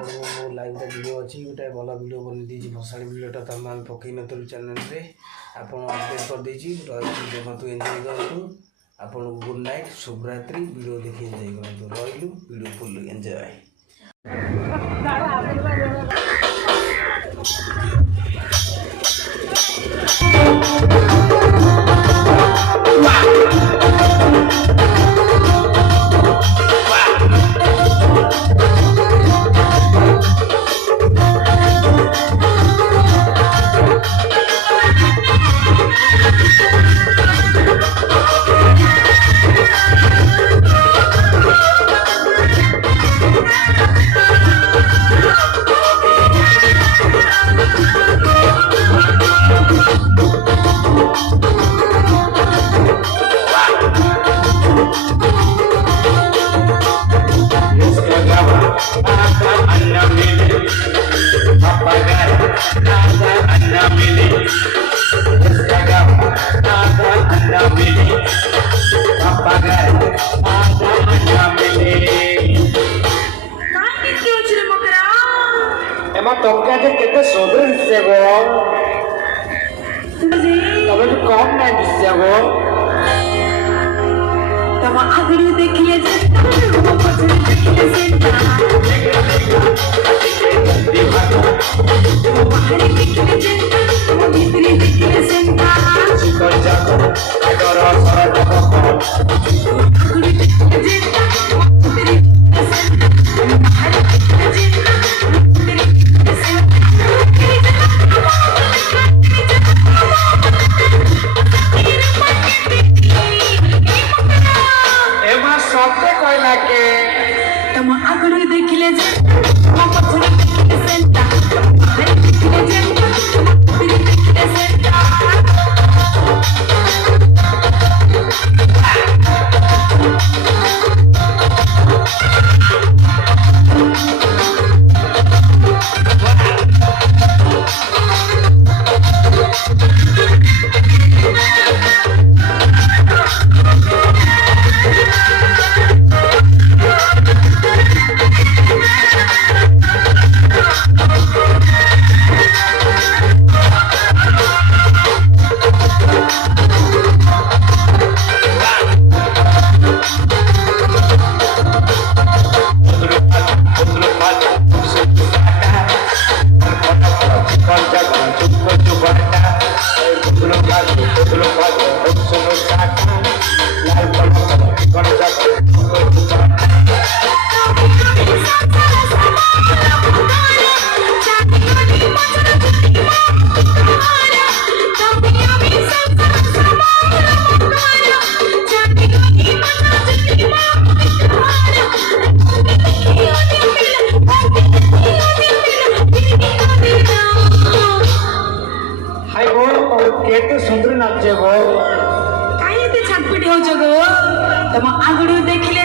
आपको live video अच्छी गोटे भल वीडियो बन दी भसाणी वीडियोटा तुम आम पकई नुँ चैनल में आप अपडेट कर देखिए देखो एंजॉय करूँ आपन गुड नाइट शुभरात्रि वीडियो देखिए एंजॉय करूँ रही वीडियो फुल एंजॉय। केते सोदर से गो तबे तो कम ना दिसे गो तब आगड़ी देखिए जे वो पछड़ी देखिए सेंटा वो बाहरी देखिए जे वो भीतरी देखिए सेंटा चिकन जाको अगर सारा जगह आगड़ी देखिए जे वो भीतरी सेंटा बाहरी देखिए जे वो भीतरी सेंटा एमा सबके कहला के तम आगड़ी देखिले जे वो पछड़ी देखिए सेंटा बाहरी देखिए जे वो भीतरी देखिए सेंटा हाय गो केते सुंदर नाचे गो काहे ते छटपटी हो जगो तम आगड़ी देखिले